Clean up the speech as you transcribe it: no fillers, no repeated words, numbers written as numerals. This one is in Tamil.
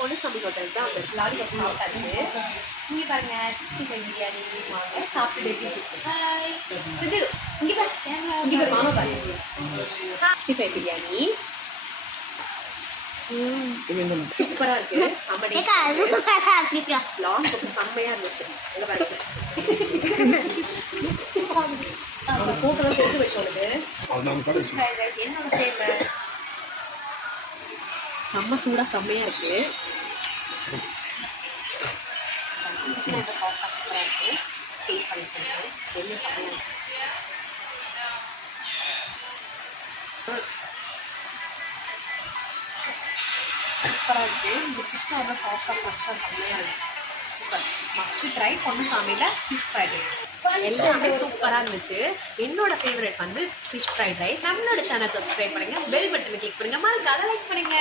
பொன்னுசாமி ஹோட்டல் தான் அந்த லாலிபாப் சாப்பிட்டாச்சு. இங்கே பாருங்க 65 பிரியாணி வாங்க சாப்பிட்டு சிது இங்கே பாரு மாமா பாருங்க 65 பிரியாணி சூப்பரா இருக்கு. செம்மையா இருந்துச்சு. போட்டோலாம் கொடுத்து வச்சோனுக்கு என்னோட ஃபேவரட் செம்ம சூடா செம்மையா இருக்கு. சாஃப்டா சூப்பரா இருக்கு. டேஸ்ட் பண்ணிட்டு வெளியே செம்மையா இருக்கு. சூப்பராக இருக்குது. இந்த ஃபிஷ் ரொம்ப சாஃப்டாக ஃப்ரெஷ்ஷாக செம்மையாக இருக்குது. சூப்பர் மஸ்ட் ட்ரை பொன்னுசாமியில் ஃபிஷ் ஃப்ரைட் ரைஸ் எல்லாமே சூப்பராக இருந்துச்சு. என்னோட ஃபேவரட் வந்து ஃபிஷ் ஃப்ரைட் ரைஸ். நம்மளோட சேனல் சப்ஸ்கிரைப் பண்ணுங்கள், பெல் பட்டனை கிளிக் பண்ணுங்கள், மறக்காம லைக் பண்ணுங்கள்.